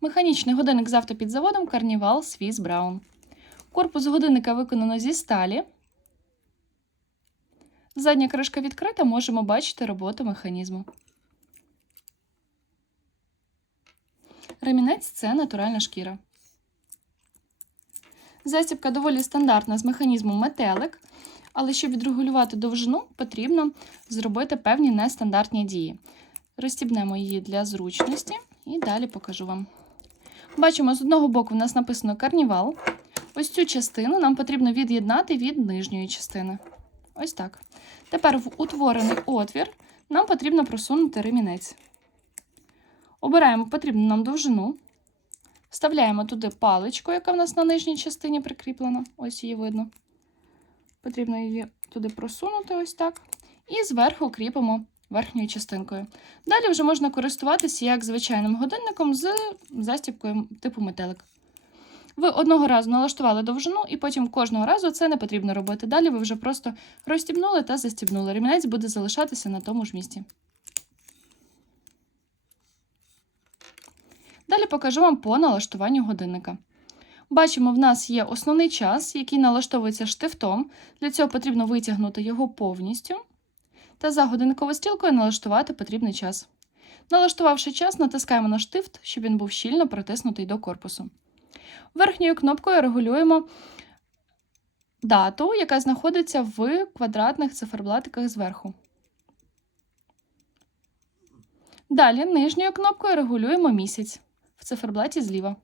Механічний годинник з автопідзаводом Carnival Swiss Brown. Корпус годинника виконано зі сталі. Задня кришка відкрита, можемо бачити роботу механізму. Ремінець це натуральна шкіра. Застібка доволі стандартна з механізмом метелик, але щоб відрегулювати довжину, потрібно зробити певні нестандартні дії. Розстібнемо її для зручності і далі покажу вам. Бачимо, з одного боку в нас написано карнівал. Ось цю частину нам потрібно від'єднати від нижньої частини. Ось так. Тепер в утворений отвір нам потрібно просунути ремінець. Обираємо потрібну нам довжину. Вставляємо туди паличку, яка в нас на нижній частині прикріплена. Ось її видно. Потрібно її туди просунути ось так. І зверху кріпимо верхньою частинкою. Далі вже можна користуватися як звичайним годинником з застібкою типу метелик. Ви одного разу налаштували довжину, і потім кожного разу це не потрібно робити. Далі ви вже просто розстібнули та застібнули. Ремінець буде залишатися на тому ж місці. Далі покажу вам по налаштуванню годинника. Бачимо, в нас є основний час, який налаштовується штифтом. Для цього потрібно витягнути його повністю. Та за годинниковою стрілкою налаштувати потрібний час. Налаштувавши час, натискаємо на штифт, щоб він був щільно притиснутий до корпусу. Верхньою кнопкою регулюємо дату, яка знаходиться в квадратних циферблатиках зверху. Далі нижньою кнопкою регулюємо місяць в циферблаті зліва.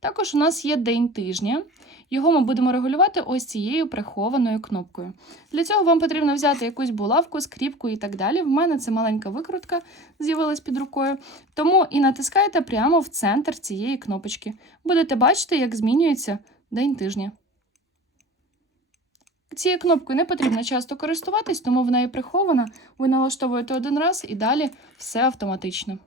Також у нас є день тижня. Його ми будемо регулювати ось цією прихованою кнопкою. Для цього вам потрібно взяти якусь булавку, скріпку і так далі. В мене це маленька викрутка з'явилась під рукою. Тому і натискаєте прямо в центр цієї кнопочки. Будете бачити, як змінюється день тижня. Цією кнопкою не потрібно часто користуватись, тому вона і прихована. Ви налаштовуєте один раз і далі все автоматично.